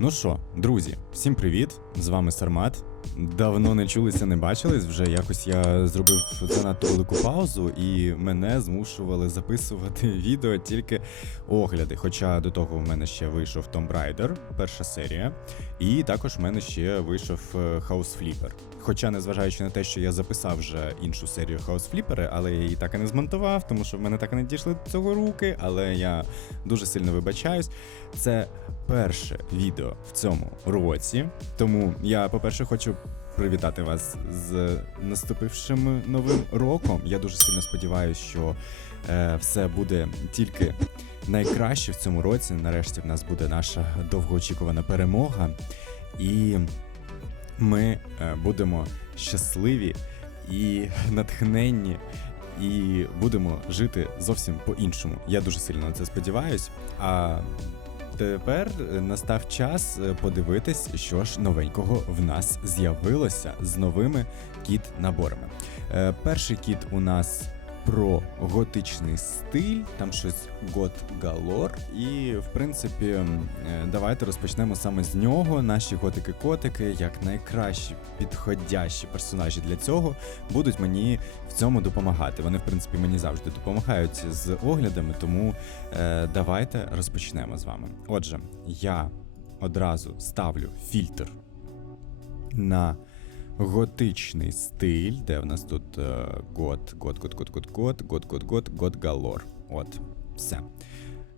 Ну що, друзі, всім привіт! З вами Сармат. Давно не чулися, не бачились. Вже якось я зробив занадто велику паузу, і мене змушували записувати відео тільки огляди. Хоча до того в мене ще вийшов Tomb Raider, перша серія, і також в мене ще вийшов е, House Flipper. Хоча, незважаючи на те, що я записав вже іншу серію House Flipper, але я її так і не змонтував, тому що в мене так і не дійшли до цього руки, але я дуже сильно вибачаюсь. Це перше відео в цьому році. Тому я, по-перше, хочу привітати вас з наступившим новим роком. Я дуже сильно сподіваюся, що е, все буде тільки найкраще в цьому році. Нарешті в нас буде наша довгоочікувана перемога. І ми е, будемо щасливі і натхненні. І будемо жити зовсім по-іншому. Я дуже сильно на це сподіваюсь. А тепер е, настав час е, подивитись, що ж новенького в нас з'явилося з новими кіт-наборами. Е, Перший кіт у нас про готичний стиль, там щось гот галор. І в принципі, е, давайте розпочнемо саме з нього. Наші готики-котики, як найкращі підходящі персонажі для цього, будуть мені в цьому допомагати. Вони, в принципі, мені завжди допомагають з оглядами, тому е, давайте розпочнемо з вами. Отже, я одразу ставлю фільтр на готичний стиль, де в нас тут е, год, год, год, год, год, год, год, год, год, год галор. От, все.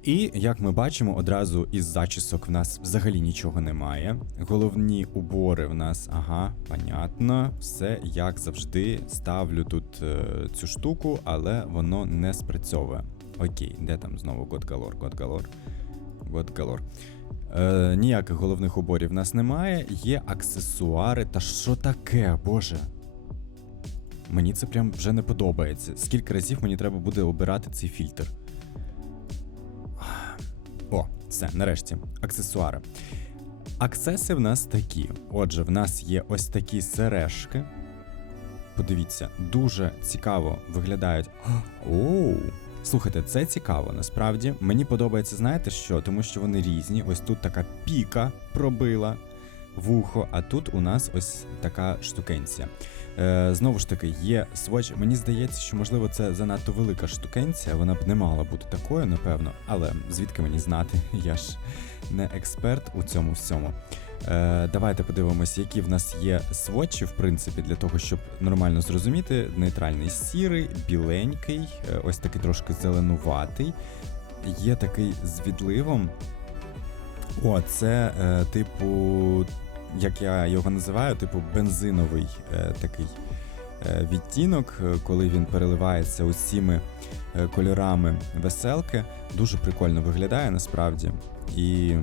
І як ми бачимо, одразу із зачісок в нас взагалі нічого немає. Головні убори в нас, ага, понятно, все як завжди. Ставлю тут е, цю штуку, але воно не спрацьовує. Окей, де там знову Годгалор, Годгалор, Годгалор. Е, ніяких головних уборів в нас немає. Є аксесуари. Та що таке, боже? Мені це прям вже не подобається. Скільки разів мені треба буде обирати цей фільтр? О, все, нарешті. Аксесуари. Аксеси в нас такі. Отже, в нас є ось такі сережки. Подивіться, дуже цікаво виглядають. Оу! Слухайте, це цікаво насправді. Мені подобається, знаєте що? Тому що вони різні. Ось тут така піка пробила вухо, а тут у нас ось така штукенція. Е, знову ж таки, є своч. Мені здається, що можливо це занадто велика штукенція, вона б не мала бути такою, напевно. Але звідки мені знати? Я ж не експерт у цьому всьому. Е, давайте подивимось, які в нас є сводчі, в принципі, для того, щоб нормально зрозуміти. Нейтральний сірий, біленький, е, ось такий трошки зеленуватий. Є такий з відливом. О, це е, типу, як я його називаю, типу бензиновий е, такий е, відтінок, е, коли він переливається усіми кольорами веселки. Дуже прикольно виглядає насправді. І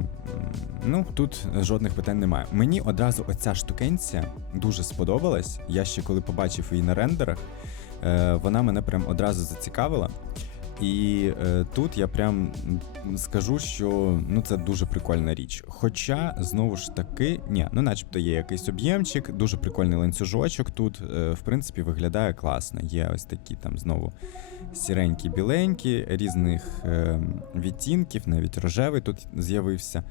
ну тут жодних питань немає. Мені одразу оця штукенція дуже сподобалась. Я ще коли побачив її на рендерах, е, вона мене прям одразу зацікавила. І е, тут я прям скажу, що ну це дуже прикольна річ. Хоча, знову ж таки, ні, ну начебто є якийсь об'ємчик, дуже прикольний ланцюжочок тут, е, в принципі, виглядає класно. Є ось такі там знову сіренькі, біленькі, різних е, відтінків, навіть рожевий тут з'явився.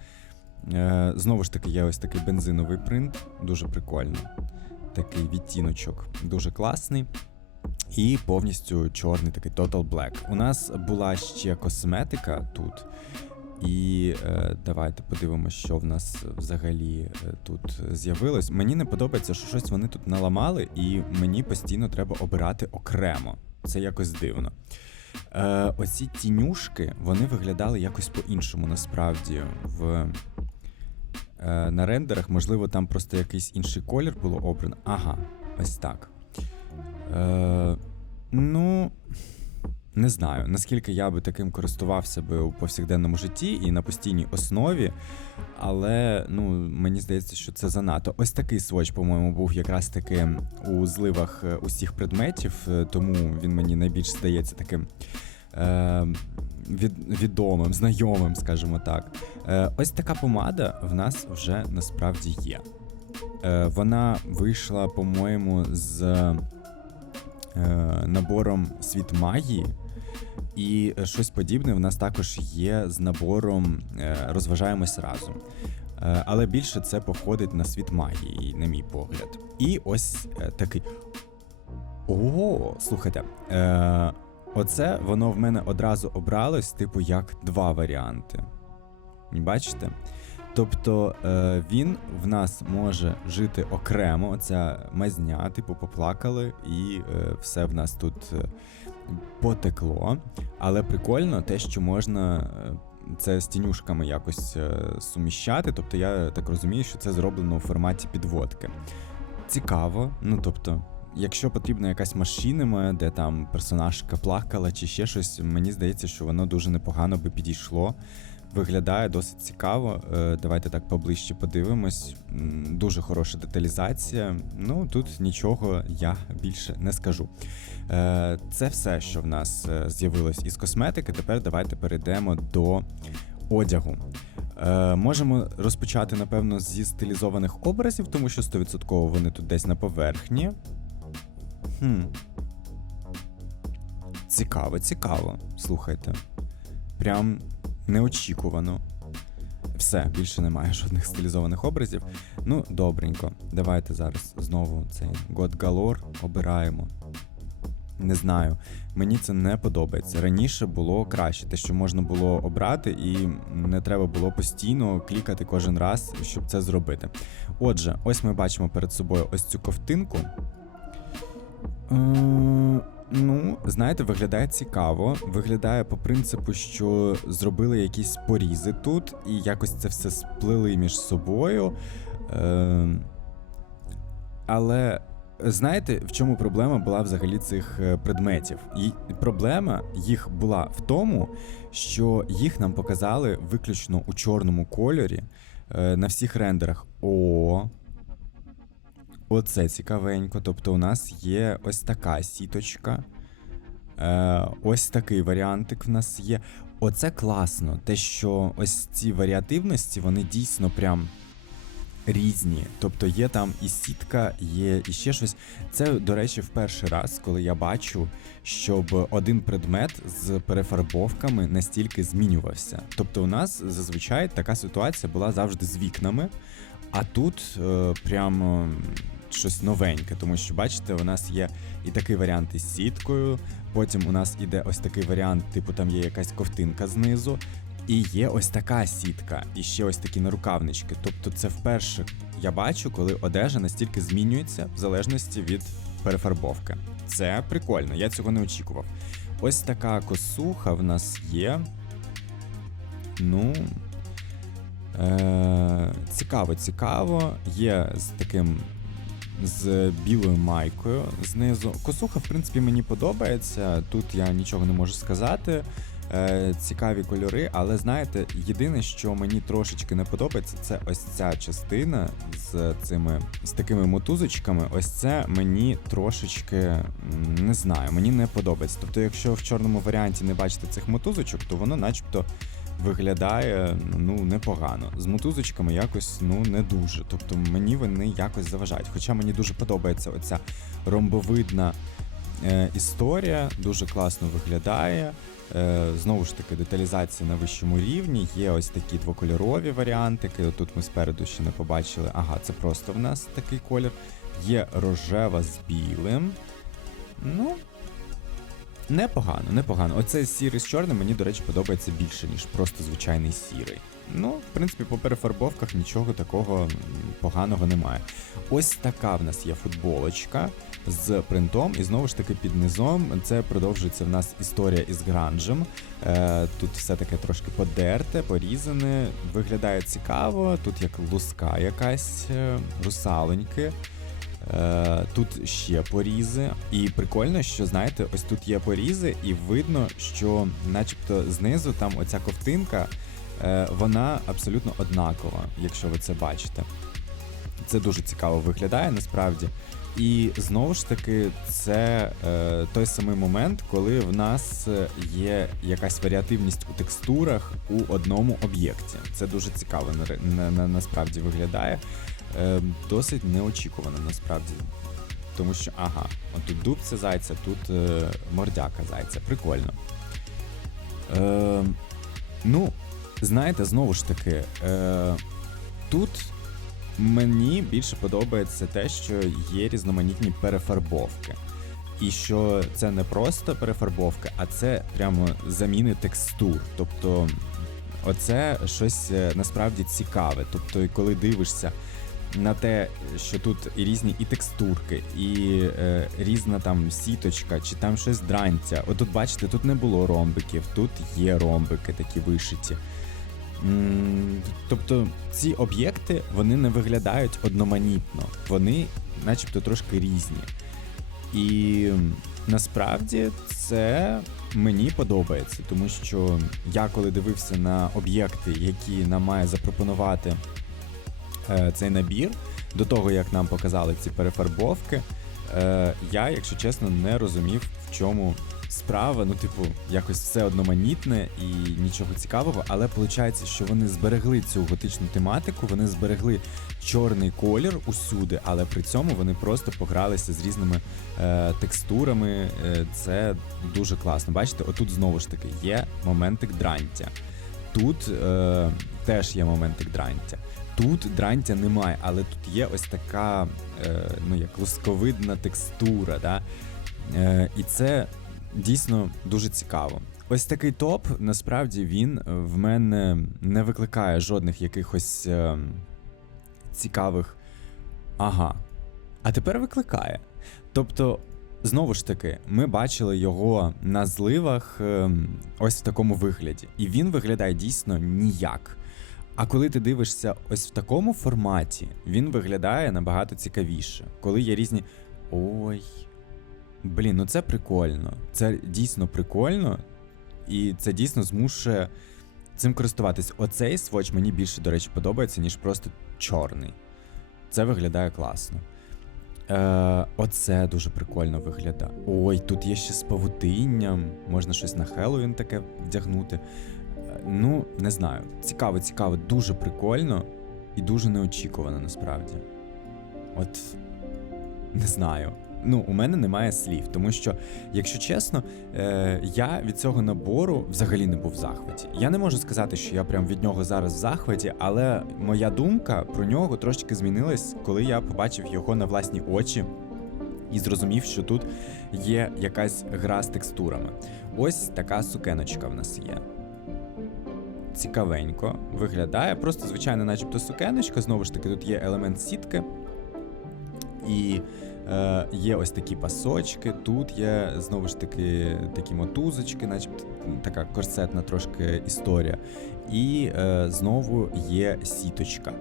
Е, знову ж таки, є ось такий бензиновий принт, дуже прикольно. Такий відтіночок, дуже класний. І повністю чорний такий Total Black. У нас була ще косметика тут. І е, давайте подивимося, що в нас взагалі е, тут з'явилось. Мені не подобається, що щось вони тут наламали, і мені постійно треба обирати окремо. Це якось дивно. Е, оці тінюшки вони виглядали якось по-іншому, насправді. В, е, на рендерах, можливо, там просто якийсь інший колір було обрано. Ага, ось так. Е, ну, не знаю, наскільки я би таким користувався би у повсякденному житті і на постійній основі, але ну, мені здається, що це занадто. Ось такий своч, по-моєму, був якраз таки у зливах е, усіх предметів, е, тому він мені найбільш здається таким. Е, від, відомим, знайомим, скажімо так. Е, ось така помада в нас вже насправді є. Е, вона вийшла, по-моєму, з набором Світ магії. І е, щось подібне в нас також є з набором е, Розважаємось разом. Е, але більше це походить на світ магії, на мій погляд. І ось е, такий. О, слухайте. Е, оце воно в мене одразу обралось, типу, як два варіанти. Бачите? Тобто е, він в нас може жити окремо, оця мазня, типу, поплакали, і е, все в нас тут е, потекло. Але прикольно те, що можна це з тінюшками якось суміщати. Тобто, я так розумію, що це зроблено у форматі підводки. Цікаво, ну тобто. Якщо потрібна якась машина, де там персонажка плакала чи ще щось, мені здається, що воно дуже непогано би підійшло. Виглядає досить цікаво. Е, Давайте так поближче подивимось. Дуже хороша деталізація. Ну тут нічого я більше не скажу. Е, Це все, що в нас е, з'явилось із косметики. Тепер давайте перейдемо до одягу. Можемо розпочати, напевно, зі стилізованих образів, тому що 100% вони тут десь на поверхні. Хм. Цікаво, цікаво. Слухайте. Прям неочікувано. Все, більше немає жодних стилізованих образів. Ну, добренько. Давайте зараз знову цей God Galore обираємо. Не знаю, мені це не подобається. Раніше було краще, те, що можна було обрати, і не треба було постійно клікати кожен раз, щоб це зробити. Отже, ось ми бачимо перед собою ось цю ковтинку. Ну, знаєте, виглядає цікаво. Виглядає по принципу, що зробили якісь порізи тут, і якось це все сплели між собою. Е, але знаєте, в чому проблема була взагалі цих е, предметів? І проблема їх була в тому, що їх нам показали виключно у чорному кольорі е, на всіх рендерах. О, Оце цікавенько. Тобто, у нас є ось така сіточка. Е, ось такий варіантик в нас є. Оце класно, те, що ось ці варіативності, вони дійсно прям різні. Тобто є там і сітка, є і ще щось. Це, до речі, в перший раз, коли я бачу, щоб один предмет з перефарбовками настільки змінювався. Тобто, у нас зазвичай така ситуація була завжди з вікнами, а тут е, прямо щось новеньке, тому що бачите, у нас є і такий варіант із сіткою. Потім у нас іде ось такий варіант, типу там є якась ковтинка знизу. І є ось така сітка, і ще ось такі нарукавнички. Тобто, це вперше я бачу, коли одежа настільки змінюється в залежності від перефарбовки. Це прикольно, я цього не очікував. Ось така косуха в нас є. Ну. Е- цікаво, цікаво. Є з таким з білою майкою знизу. Косуха, в принципі, мені подобається. Тут я нічого не можу сказати. Е, Цікаві кольори, але знаєте, єдине, що мені трошечки не подобається, це ось ця частина з цими з такими мотузочками. Ось це мені трошечки не знаю, мені не подобається. Тобто, якщо в чорному варіанті не бачите цих мотузочок, то воно, начебто, виглядає ну непогано. З мотузочками якось ну не дуже. Тобто мені вони якось заважають. Хоча мені дуже подобається оця ромбовидна е, історія, дуже класно виглядає. Е, Знову ж таки, деталізація на вищому рівні. Є ось такі двокольорові варіантики. Тут ми спереду ще не побачили. Ага, це просто в нас такий колір. Є рожева з білим. Ну, Непогано, непогано. Оцей сірий з чорним мені, до речі, подобається більше, ніж просто звичайний сірий. Ну, в принципі, по перефарбовках нічого такого поганого немає. Ось така в нас є футболочка з принтом, і знову ж таки під низом це продовжується в нас історія із гранжем. Е, тут все таке трошки подерте, порізане, виглядає цікаво. Тут як луска якась, е, русалоньки. Е, Тут ще порізи, і прикольно, що знаєте, ось тут є порізи, і видно, що, начебто, знизу там оця ковтинка, е, вона абсолютно однакова, якщо ви це бачите. Це дуже цікаво виглядає насправді. І знову ж таки, це е, той самий момент, коли в нас е, є якась варіативність у текстурах у одному об'єкті. Це дуже цікаво на, на, на, насправді виглядає. Е, досить неочікувано насправді. Тому що, ага, тут дубця зайця, тут е, мордяка зайця. Прикольно. Е, ну, знаєте, знову ж таки, е, тут мені більше подобається те, що є різноманітні перефарбовки. І що це не просто перефарбовка, а це прямо заміни текстур. Тобто, оце щось е, насправді цікаве. Тобто, коли дивишся на те, що тут і різні і текстурки, і е, різна там сіточка, чи там щось дрантя. От тут бачите, тут не було ромбиків, тут є ромбики такі вишиті. Тобто ці об'єкти вони не виглядають одноманітно, вони начебто трошки різні. І насправді це мені подобається, тому що я коли дивився на об'єкти, які нам має запропонувати цей набір, до того як нам показали ці перефарбовки, е, я, якщо чесно, не розумів, в чому справа. Ну, типу, якось все одноманітне і нічого цікавого, але виходить, що вони зберегли цю готичну тематику, вони зберегли чорний колір усюди, але при цьому вони просто погралися з різними е, текстурами. Е, це дуже класно. Бачите, отут знову ж таки є моментик дрантя. Тут е, теж є моментик дрантя. Тут дрантя немає, але тут є ось така е, ну як лусковидна текстура. Да? Е, і це дійсно дуже цікаво. Ось такий топ, насправді він в мене не викликає жодних якихось е, цікавих. Ага. А тепер викликає. Тобто, знову ж таки, ми бачили його на зливах е, ось в такому вигляді. І він виглядає дійсно ніяк. А коли ти дивишся ось в такому форматі, він виглядає набагато цікавіше. Коли є різні. Ой. Блін, ну це прикольно. Це дійсно прикольно, і це дійсно змушує цим користуватись. Оцей сводч мені більше, до речі, подобається, ніж просто чорний. Це виглядає класно. Е, Оце дуже прикольно виглядає. Ой, тут є ще з павутинням. Можна щось на Хеллоуін таке вдягнути. Ну, не знаю. Цікаво, цікаво, дуже прикольно і дуже неочікувано насправді. От не знаю. Ну, у мене немає слів, тому що, якщо чесно, е, я від цього набору взагалі не був в захваті. Я не можу сказати, що я прям від нього зараз в захваті, але моя думка про нього трошки змінилась, коли я побачив його на власні очі і зрозумів, що тут є якась гра з текстурами. Ось така сукеночка в нас є. Цікавенько виглядає, просто звичайно, начебто сукеночка. Знову ж таки, тут є елемент сітки. І е, є ось такі пасочки. Тут є знову ж таки такі мотузочки, начебто така корсетна трошки історія. І е, знову є сіточка.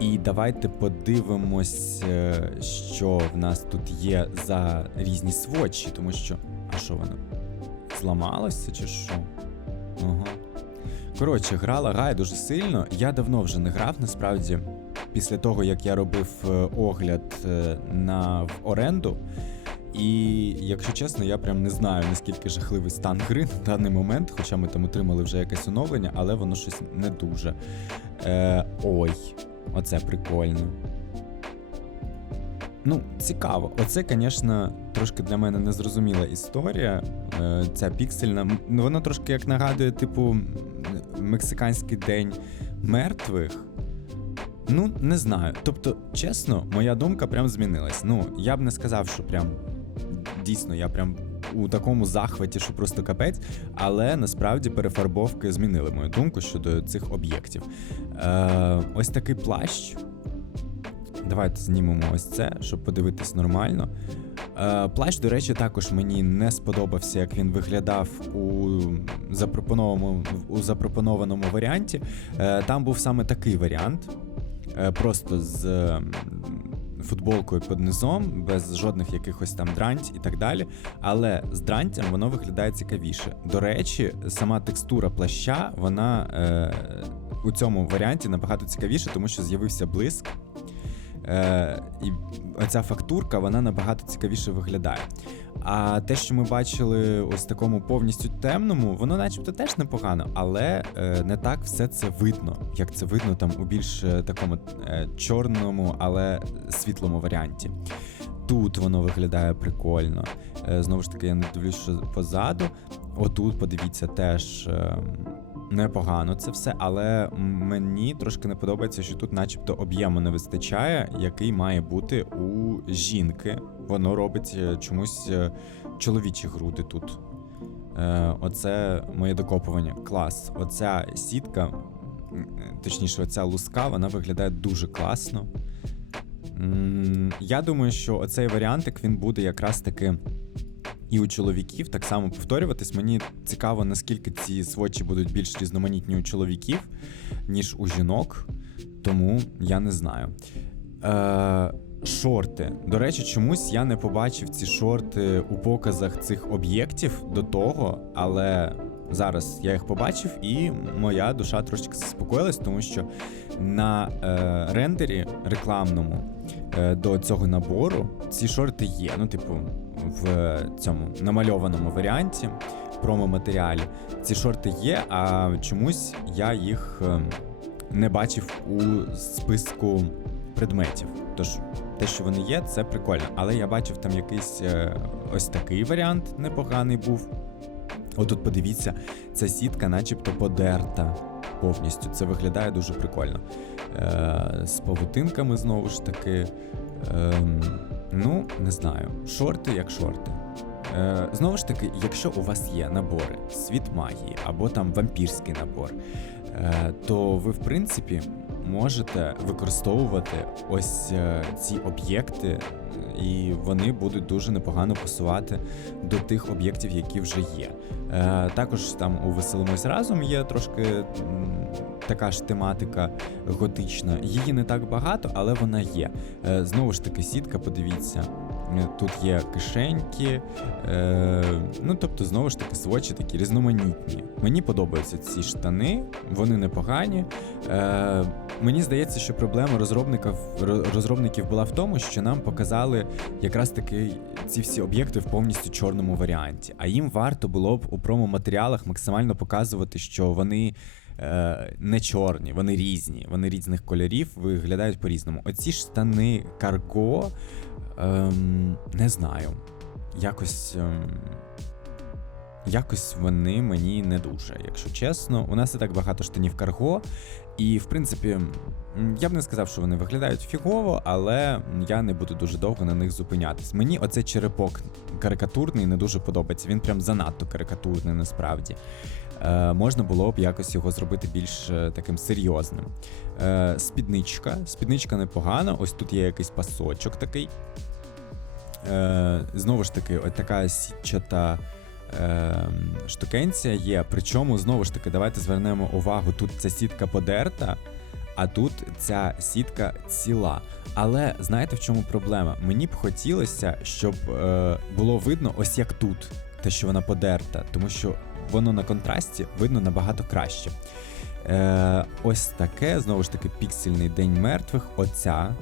І давайте подивимось, е, що в нас тут є за різні сводчі, тому що. А що воно? Зламалося чи що? Ага. Коротше, гра лагає дуже сильно. Я давно вже не грав, насправді після того, як я робив е, огляд е, на в оренду. І якщо чесно, я прям не знаю наскільки жахливий стан гри на даний момент, хоча ми там отримали вже якесь оновлення, але воно щось не дуже. Е, Ой, оце прикольно. Ну, цікаво. Оце, звісно, трошки для мене незрозуміла історія. Е, Ця піксельна. Вона трошки як нагадує, типу, мексиканський день мертвих. Ну, не знаю. Тобто, чесно, моя думка прям змінилась. Ну, я б не сказав, що прям дійсно я прям у такому захваті, що просто капець, але насправді перефарбовки змінили мою думку щодо цих об'єктів. Е, Ось такий плащ. Давайте знімемо ось це, щоб подивитись нормально. Е, Плащ, до речі, також мені не сподобався, як він виглядав у запропонованому у запропонованому варіанті. Е, Там був саме такий варіант. Е, просто з футболкою під низом, без жодних якихось там дранть і так далі. Але з дрантям воно виглядає цікавіше. До речі, сама текстура плаща, вона у цьому варіанті набагато цікавіше, тому що з'явився блиск. Е, і оця фактурка вона набагато цікавіше виглядає. А те, що ми бачили ось такому повністю темному, воно начебто теж непогано, але е, не так все це видно, як це видно там у більш е, такому е, чорному, але світлому варіанті. Тут воно виглядає прикольно. Знову ж таки, я не дивлюсь, що позаду. Отут, подивіться, теж. Непогано це все, але мені трошки не подобається, що тут, начебто, об'єму не вистачає, який має бути у жінки. Воно робить е, чомусь е, чоловічі груди тут. Е, Оце моє докопування. Клас. Оця сітка, точніше, оця луска, вона виглядає дуже класно. Я думаю, що оцей варіантик він буде якраз таки і у чоловіків так само повторюватись. Мені цікаво, наскільки ці сводчі будуть більш різноманітні у чоловіків, ніж у жінок. Тому я не знаю. Е, шорти. До речі, чомусь я не побачив ці шорти у показах цих об'єктів до того, але зараз я їх побачив, і моя душа трошки заспокоїлась, тому що на е, рендері рекламному е, до цього набору ці шорти є. Ну, типу, в цьому намальованому варіанті промо-матеріалі. Ці шорти є, а чомусь я їх е, не бачив у списку предметів. Тож те, що вони є, це прикольно. Але я бачив там якийсь е, ось такий варіант непоганий був. Отут подивіться, ця сітка, начебто, подерта повністю. Це виглядає дуже прикольно. Е, з павутинками знову ж таки. Ем, ну, не знаю. Шорти як шорти. Е, знову ж таки, якщо у вас є набори світ магії або там вампірський набор, е, то ви, в принципі, можете використовувати ось е, ці об'єкти, і вони будуть дуже непогано пасувати до тих об'єктів, які вже є. Е, також там у Веселимось разом є трошки така ж тематика готична. Її не так багато, але вона є. Е, знову ж таки, сітка, подивіться. Е, Тут є кишеньки, е, ну тобто, знову ж таки, свочі такі різноманітні. Мені подобаються ці штани, вони непогані. Е, мені здається, що проблема розробників, розробників була в тому, що нам показали якраз таки ці всі об'єкти в повністю чорному варіанті. А їм варто було б у промо-матеріалах максимально показувати, що вони. Е, Не чорні, вони різні, вони різних кольорів, виглядають по-різному. Оці штани карго, ем, не знаю. Якось. Ем, якось вони мені не дуже, якщо чесно. У нас і так багато штанів карго, і в принципі, я б не сказав, що вони виглядають фігово, але я не буду дуже довго на них зупинятись. Мені оцей черепок карикатурний не дуже подобається. Він прям занадто карикатурний насправді. Е, можна було б якось його зробити більш е, таким серйозним. Е, спідничка. Спідничка непогана. Ось тут є якийсь пасочок такий. Е, знову ж таки, ось така сітчата штукенція є. Причому, знову ж таки, давайте звернемо увагу, тут ця сітка подерта, а тут ця сітка ціла. Але знаєте, в чому проблема? Мені б хотілося, щоб е, було видно, ось як тут, те, що вона подерта, тому що воно на контрасті видно набагато краще. Е, ось таке, знову ж таки, піксельний день мертвих. Оця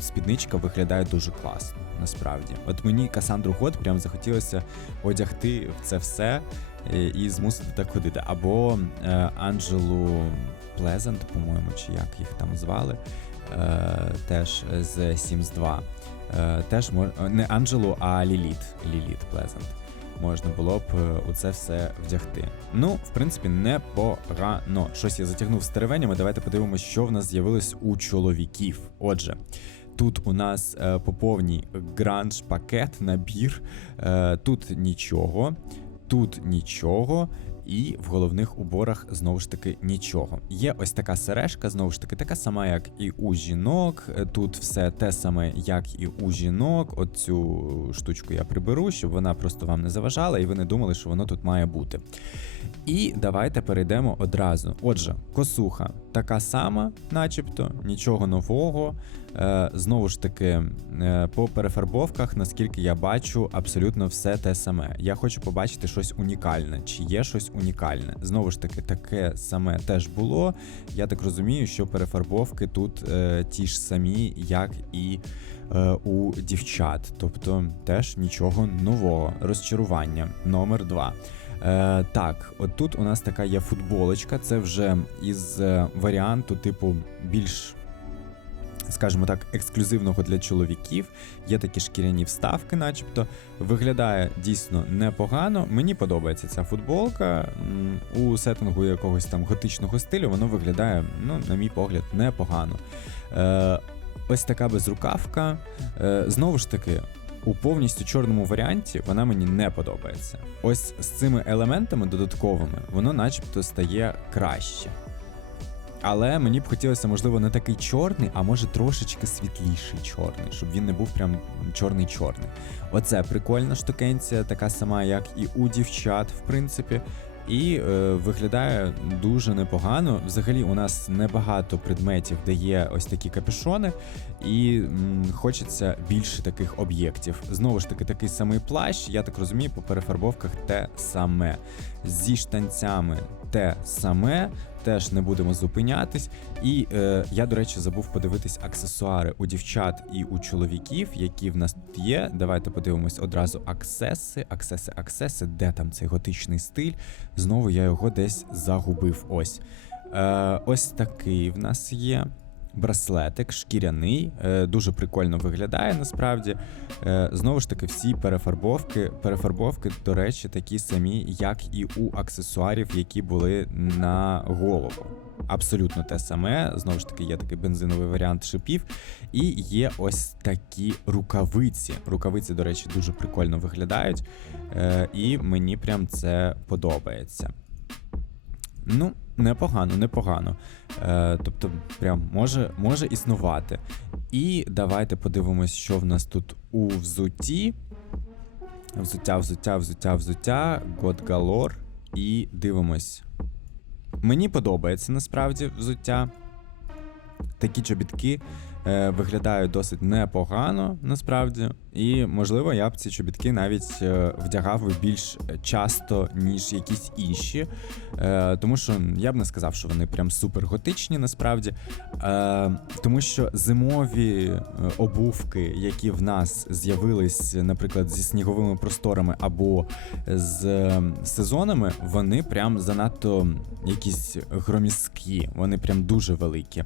спідничка виглядає дуже класно, насправді. От мені Касандру Год прям захотілося одягти в це все е, і змусити так ходити. Або е, Анджелу Плезант, по-моєму, чи як їх там звали, е, теж з Sims 2. Е, теж мож... не Анджелу, а Ліліт. Ліліт Плезант можна було б е, у це все вдягти. Ну, в принципі, непогано. Щось я затягнув з теревенями. Давайте подивимося, що в нас з'явилось у чоловіків. Отже. Тут у нас е, поповній гранж пакет, набір. Е, тут нічого, тут нічого, і в головних уборах знову ж таки нічого. Є ось така сережка, знову ж таки, така сама, як і у жінок. Е, Тут все те саме, як і у жінок. Оцю штучку я приберу, щоб вона просто вам не заважала, і ви не думали, що воно тут має бути. І давайте перейдемо одразу. Отже, косуха така сама, начебто, нічого нового. Е, знову ж таки, е, по перефарбовках, наскільки я бачу, абсолютно все те саме. Я хочу побачити щось унікальне, чи є щось унікальне. Знову ж таки, таке саме теж було. Я так розумію, що перефарбовки тут е, ті ж самі, як і у дівчат. Тобто теж нічого нового. Розчарування номер два. Е, так, от тут у нас така є футболочка. Це вже із варіанту, типу, більш скажімо так, ексклюзивного для чоловіків. Є такі шкіряні вставки, начебто. Виглядає дійсно непогано. Мені подобається ця футболка. У сеттингу якогось там готичного стилю воно виглядає, ну, на мій погляд, непогано. Е, ось така безрукавка. Е, знову ж таки. У повністю чорному варіанті вона мені не подобається. Ось з цими елементами додатковими воно начебто стає краще. Але мені б хотілося, можливо, не такий чорний, а може трошечки світліший чорний, щоб він не був прям чорний-чорний. Оце прикольна штукенція, така сама, як і у дівчат, в принципі. І е, виглядає дуже непогано. Взагалі, у нас небагато предметів, де є ось такі капюшони, і м, хочеться більше таких об'єктів. Знову ж таки, такий самий плащ, я так розумію, по перефарбовках те саме. Зі штанцями те саме, теж не будемо зупинятись. І е, я, до речі, забув подивитись аксесуари у дівчат і у чоловіків, які в нас тут є. Давайте подивимось одразу аксеси, аксеси, аксеси, де там цей готичний стиль. Знову я його десь загубив. Ось. Е, ось такий в нас є. Браслетик шкіряний, е, дуже прикольно виглядає насправді. Е, знову ж таки, всі перефарбовки, перефарбовки, до речі, такі самі, як і у аксесуарів, які були на голову. Абсолютно те саме. Знову ж таки, є такий бензиновий варіант шипів. І є ось такі рукавиці. Рукавиці, до речі, дуже прикольно виглядають. Е, і мені прям це подобається. Ну, непогано, непогано. Е, тобто, прям може, може існувати. І давайте подивимось, що в нас тут у взутті. Взуття, взуття, взуття, взуття, God Galore. І дивимось. Мені подобається насправді взуття. Такі чобітки виглядають досить непогано, насправді. І, можливо, я б ці чобітки навіть е, вдягав би більш часто, ніж якісь інші. Е, тому що я б не сказав, що вони прям супер готичні, насправді. Е, тому що зимові е, обувки, які в нас з'явились, наприклад, зі сніговими просторами або з е, сезонами, вони прям занадто якісь громісткі, вони прям дуже великі.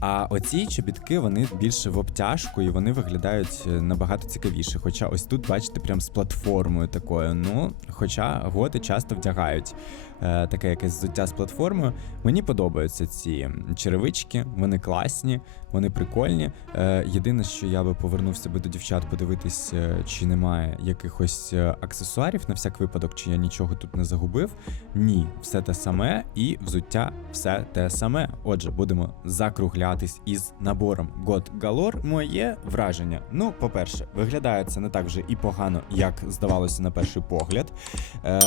А оці чобітки вони більше в обтяжку і вони виглядають е, набагато цікавіше. Хоча ось тут, бачите, прям з платформою такою. Ну, хоча готи часто вдягають таке якесь взуття з платформою. Мені подобаються ці черевички, вони класні, вони прикольні. Е, єдине, що я би повернувся би до дівчат подивитись, е, чи немає якихось е, аксесуарів на всяк випадок, чи я нічого тут не загубив. Ні, все те саме, і взуття все те саме. Отже, будемо закруглятись із набором God Galore. Моє враження. Ну, по-перше, виглядає це не так вже і погано, як здавалося на перший погляд. Е,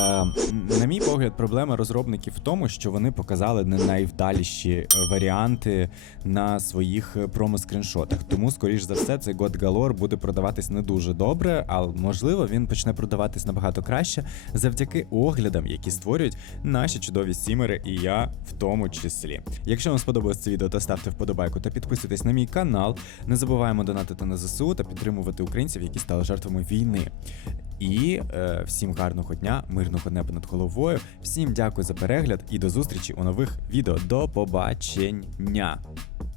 на мій погляд, проблема розробників в тому, що вони показали не найвдаліші е, варіанти на своїх е, промо-скріншотах. Тому, скоріш за все, цей God Galore буде продаватись не дуже добре, а можливо він почне продаватись набагато краще завдяки оглядам, які створюють наші чудові сімери, і я в тому числі. Якщо вам сподобалось це відео, то ставте вподобайку та підписуйтесь на мій канал. Не забуваємо донатити на ЗСУ та підтримувати українців, які стали жертвами війни. І е, всім гарного дня, мирного неба над головою. Всім дякую за перегляд і до зустрічі у нових відео. До побачення!